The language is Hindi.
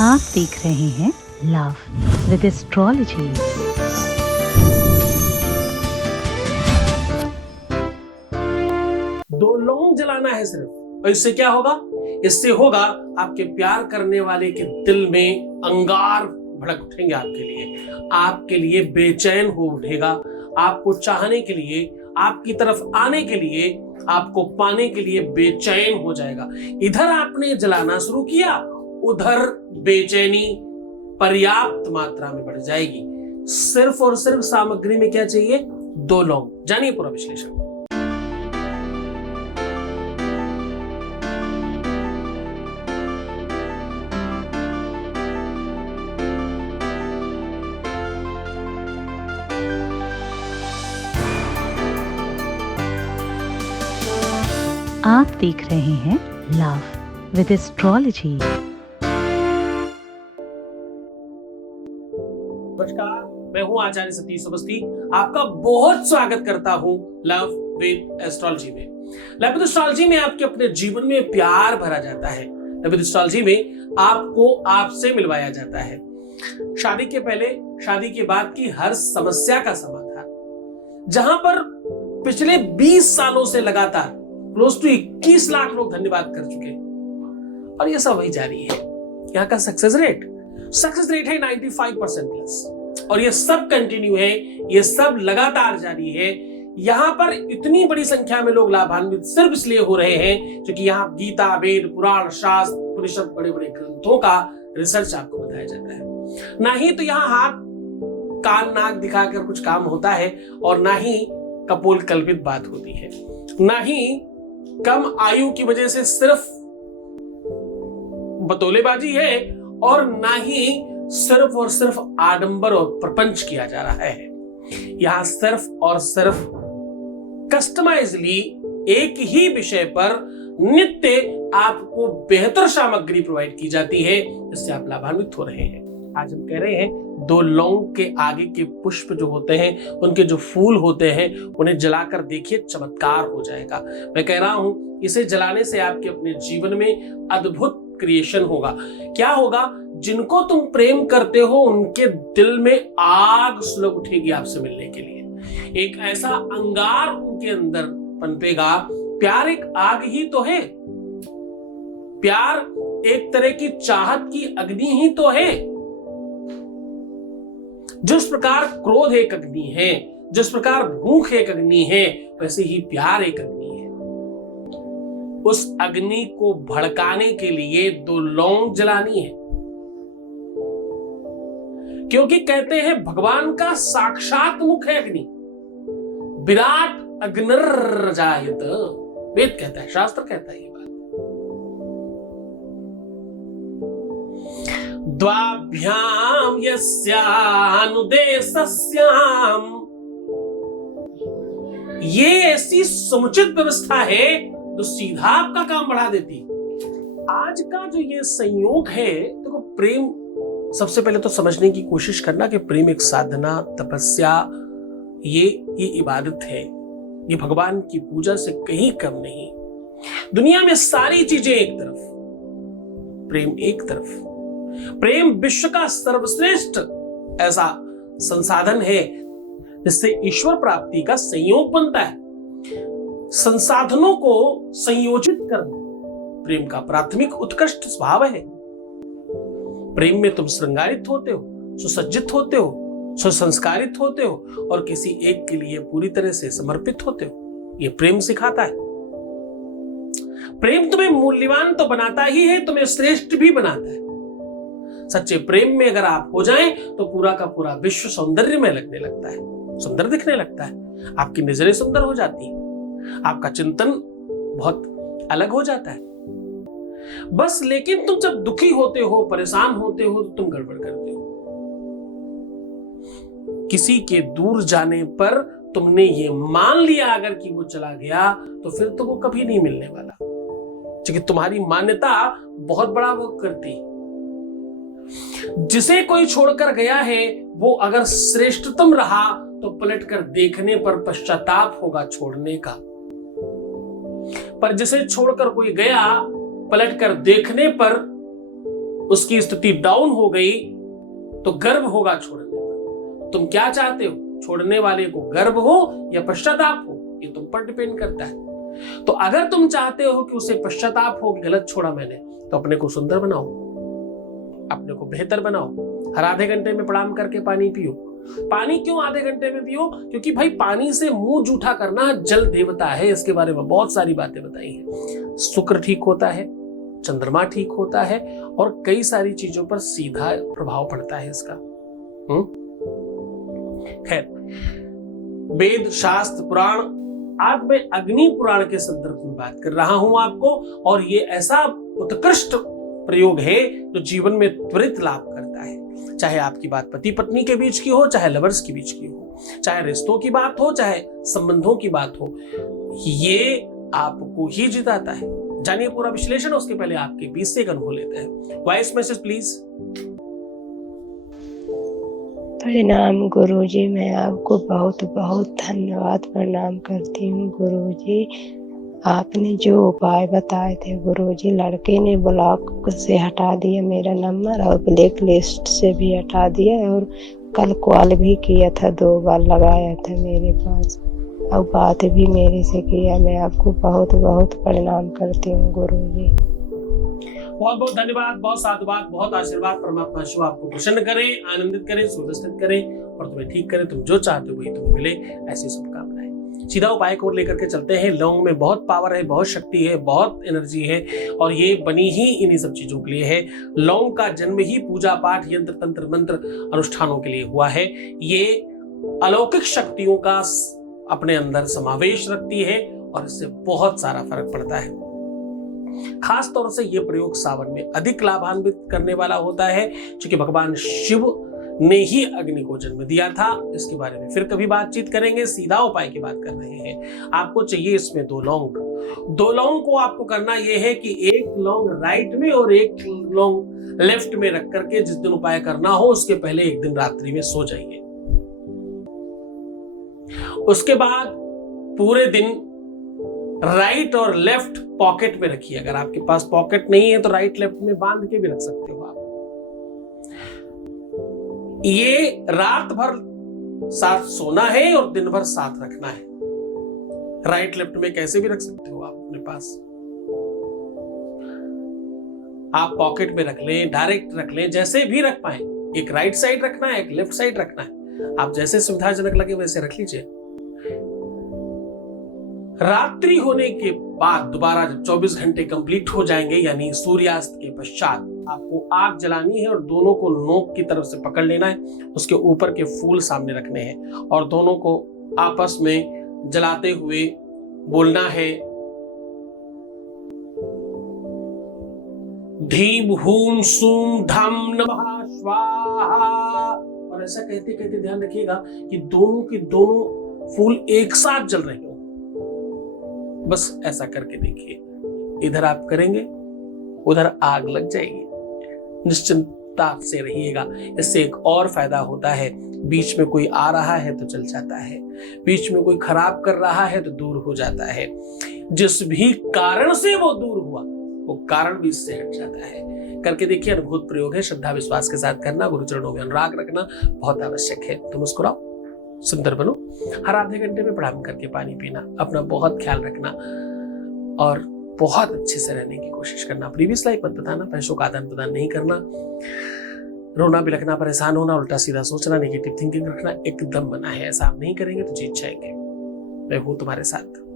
आप देख रहे हैं लव विद एस्ट्रोलॉजी। दो लौंग जलाना है सिर्फ, और इससे क्या होगा? इससे होगा आपके प्यार करने वाले के दिल में अंगार भड़क उठेंगे आपके लिए बेचैन हो उठेगा, आपको चाहने के लिए, आपकी तरफ आने के लिए, आपको पाने के लिए बेचैन हो जाएगा। इधर आपने जलाना शुरू किया, उधर बेचैनी पर्याप्त मात्रा में बढ़ जाएगी। सिर्फ और सिर्फ सामग्री में क्या चाहिए? दो लौंग। जानिए पूरा विश्लेषण। आप देख रहे हैं लव विद एस्ट्रोलॉजी। नमस्कार, मैं हूं आचार्य सतीश अवस्थी। आपका बहुत स्वागत करता हूं लव विद एस्ट्रोलॉजी में। लव विद एस्ट्रोलॉजी में आपके अपने जीवन में प्यार भरा जाता है। लव विद एस्ट्रोलॉजी में आपको आपसे मिलवाया जाता है। शादी के पहले, शादी के बाद की हर समस्या का समाधान, जहां पर पिछले 20 सालों से लगातार क्लोज टू 21 लाख लोग धन्यवाद कर चुके हैं, और ये सब वही जारी है। यहाँ का सक्सेस रेट है 95% प्लस, और ये सब कंटिन्यू है, ये सब लगातार जारी है। यहाँ पर इतनी बड़ी संख्या में लोग लाभान्वित सिर्फ इसलिए हो रहे हैं क्योंकि यहाँ गीता, वेद, पुराण, शास्त्र, उपनिषद, बड़े बड़े ग्रंथों का रिसर्च आपको बताया जाता है। ना ही तो यहाँ हाथ कान नाक दिखाकर कुछ काम होता है, और ना ही कपोल कल्पित बात होती है, ना ही कम आयु की वजह से सिर्फ बतौलेबाजी है, और ना ही सिर्फ और सिर्फ आडंबर और प्रपंच किया जा रहा है। यहां सिर्फ और सिर्फ कस्टमाइजली एक ही विषय पर नित्य आपको बेहतर सामग्री प्रोवाइड की जाती है, जिससे आप लाभान्वित हो रहे हैं। आज हम कह रहे हैं दो लौंग के आगे के पुष्प जो होते हैं, उनके जो फूल होते हैं, उन्हें जलाकर देखिए, चमत्कार हो जाएगा। मैं कह रहा हूं इसे जलाने से आपके अपने जीवन में अद्भुत क्रिएशन होगा। क्या होगा? जिनको तुम प्रेम करते हो उनके दिल में आग सुलग उठेगी आपसे मिलने के लिए। एक ऐसा अंगार उनके अंदर पनपेगा। प्यार एक आग ही तो है, प्यार एक तरह की चाहत की अग्नि ही तो है। जिस प्रकार क्रोध एक अग्नि है, जिस प्रकार भूख एक अग्नि है, वैसे ही प्यार एक अग्नि है। उस अग्नि को भड़काने के लिए दो लौंग जलानी है, क्योंकि कहते हैं भगवान का साक्षात मुख है अग्नि। विराट अग्निर्जायत, वेद कहता है, शास्त्र कहता है ये बात। द्वाभ्याम यस्यानुदेशस्याम, ये ऐसी समुचित व्यवस्था है जो सीधा आपका काम बढ़ा देती। आज का जो ये संयोग है, देखो, प्रेम सबसे पहले तो समझने की कोशिश करना कि प्रेम एक साधना, तपस्या, ये इबादत है। ये भगवान की पूजा से कहीं कम नहीं। दुनिया में सारी चीजें एक तरफ, प्रेम एक तरफ। प्रेम विश्व का सर्वश्रेष्ठ ऐसा संसाधन है जिससे ईश्वर प्राप्ति का संयोग बनता है। संसाधनों को संयोजित करना प्रेम का प्राथमिक उत्कृष्ट स्वभाव है। प्रेम में तुम श्रृंगारित होते हो, सुसज्जित होते हो, सुसंस्कारित होते हो, और किसी एक के लिए पूरी तरह से समर्पित होते हो। यह प्रेम सिखाता है। प्रेम तुम्हें मूल्यवान तो बनाता ही है, तुम्हें श्रेष्ठ भी बनाता है। सच्चे प्रेम में अगर आप हो जाएं तो पूरा का पूरा विश्व सौंदर्य में लगने लगता है, सुंदर दिखने लगता है। आपकी नजरें सुंदर हो जाती है, आपका चिंतन बहुत अलग हो जाता है। बस लेकिन तुम जब दुखी होते हो, परेशान होते हो, तो तुम गड़बड़ करते हो। किसी के दूर जाने पर तुमने ये मान लिया अगर कि वो चला गया, तो फिर तो वो कभी नहीं मिलने वाला, क्योंकि तुम्हारी मान्यता बहुत बड़ा वो करती है। जिसे कोई छोड़कर गया है वो अगर श्रेष्ठतम रहा तो पलटकर देखने पर पश्चाताप होगा छोड़ने का, पर जिसे छोड़कर कोई गया पलटकर देखने पर उसकी स्थिति डाउन हो गई तो गर्व होगा छोड़ने पर। तुम क्या चाहते हो, छोड़ने वाले को गर्व हो या पश्चाताप हो, ये तुम पर डिपेंड करता है। तो अगर तुम चाहते हो कि उसे पश्चाताप हो कि गलत छोड़ा मैंने, तो अपने को सुंदर बनाओ, अपने को बेहतर बनाओ। हर आधे घंटे में प्रणाम करके पानी पियो। पानी क्यों आधे घंटे में पियो? क्योंकि भाई पानी से मुंह जूठा करना जल देवता है, इसके बारे में बहुत सारी बातें बताई हैं। शुक्र ठीक होता है, चंद्रमा ठीक होता है और कई सारी चीजों पर सीधा प्रभाव पड़ता है इसका। खैर, वेद शास्त्र पुराण, आज मैं अग्नि पुराण के संदर्भ में बात कर रहा हूं आपको, और ये ऐसा उत्कृष्ट प्रयोग है जो जीवन में त्वरित लाभ करता है। चाहे आपकी बात पति पत्नी के बीच की हो, चाहे लवर्स के बीच की हो, चाहे रिश्तों की बात हो, चाहे संबंधों की बात हो, ये आपको ही जिताता है। जानिए पूरा विश्लेषण, उसके पहले आपके 20 से एक अनुभव लेते हैं। Voice message please. प्रणाम गुरुजी, मैं आपको बहुत बहुत धन्यवाद प्रणाम करती हूँ गुरुजी। आपने जो उपाय बताए थे गुरुजी, लड़के ने ब्लॉक से हटा दिया मेरा नंबर और ब्लैक लिस्ट से भी हटा दिया, और कल कॉल भी किया था, 2 बार लगाया था मेरे पास, और बात भी मेरे से किया। मैं आपको बहुत बहुत प्रणाम करती हूँ गुरुजी। बहुत बहुत धन्यवाद, बहुत साधुवाद, बहुत आशीर्वाद। परमात्मा शिव आपको प्रसन्न करे, आनंदित करे, सुरक्षित करे और तुम्हें ठीक करे। तुम जो चाहते हो वही तुम्हें मिले, ऐसी शुभकामनाएं। सीधा उपाय को लेकर के चलते हैं। लौंग में बहुत पावर है, बहुत शक्ति है, बहुत एनर्जी है, और ये बनी ही इन्हीं सब चीजों के लिए है। लौंग का जन्म ही पूजा पाठ, यंत्र तंत्र मंत्र अनुष्ठानों के लिए हुआ है। ये अलौकिक शक्तियों का अपने अंदर समावेश रखती है और इससे बहुत सारा फर्क पड़ता है। खास तौर से ये प्रयोग सावन में अधिक लाभान्वित करने वाला होता है, क्योंकि भगवान शिव ने ही अग्नि को जन्म दिया था। इसके बारे में फिर कभी बातचीत करेंगे। सीधा उपाय की बात कर रहे हैं। आपको चाहिए इसमें 2 लौंग। 2 लौंग को आपको करना यह है कि 1 लौंग राइट में और 1 लौंग लेफ्ट में रख करके जिस दिन उपाय करना हो उसके पहले 1 दिन रात्रि में सो जाइए। उसके बाद पूरे दिन राइट और लेफ्ट पॉकेट में रखिए। अगर आपके पास पॉकेट नहीं है तो राइट लेफ्ट में बांध के भी रख सकते हो आप। ये रात भर साथ सोना है और दिन भर साथ रखना है। राइट लेफ्ट में कैसे भी रख सकते हो आप अपने पास। आप पॉकेट में रख लें, डायरेक्ट रख लें, जैसे भी रख पाए। एक राइट साइड रखना है, एक लेफ्ट साइड रखना है, आप जैसे सुविधाजनक लगे वैसे रख लीजिए। रात्रि होने के बाद दोबारा जब 24 घंटे कंप्लीट हो जाएंगे, यानी सूर्यास्त के पश्चात, आपको आग जलानी है और दोनों को नोक की तरफ से पकड़ लेना है। उसके ऊपर के फूल सामने रखने हैं और दोनों को आपस में जलाते हुए बोलना है, धीम हूम सूम धम नमः स्वाहा। और ऐसा कहते कहते ध्यान रखिएगा कि दोनों के दोनों फूल एक साथ जल रहे हो। बस ऐसा करके देखिए, इधर आप करेंगे उधर आग लग जाएगी। निश्चिंता से रहिएगा। इससे एक और फायदा होता है, बीच में कोई आ रहा है तो चल जाता है, बीच में कोई खराब कर रहा है तो दूर हो जाता है। जिस भी कारण से वो दूर हुआ वो कारण भी इससे हट जाता है। करके देखिए, अद्भुत प्रयोग है। श्रद्धा विश्वास के साथ करना, गुरुचरणों में अनुराग रखना बहुत आवश्यक है। तो मुस्कुराओ, सुंदर बनो, हर आधे घंटे में प्रणाम करके पानी पीना, अपना बहुत ख्याल रखना और बहुत अच्छे से रहने की कोशिश करना। प्रीवियस लाइफ मत बताना, पैसों का आदान प्रदान नहीं करना, रोना बिलखना, परेशान होना, उल्टा सीधा सोचना, नेगेटिव थिंकिंग रखना एकदम मना है। ऐसा आप नहीं करेंगे तो जीत जाएंगे। मैं हूं तुम्हारे साथ।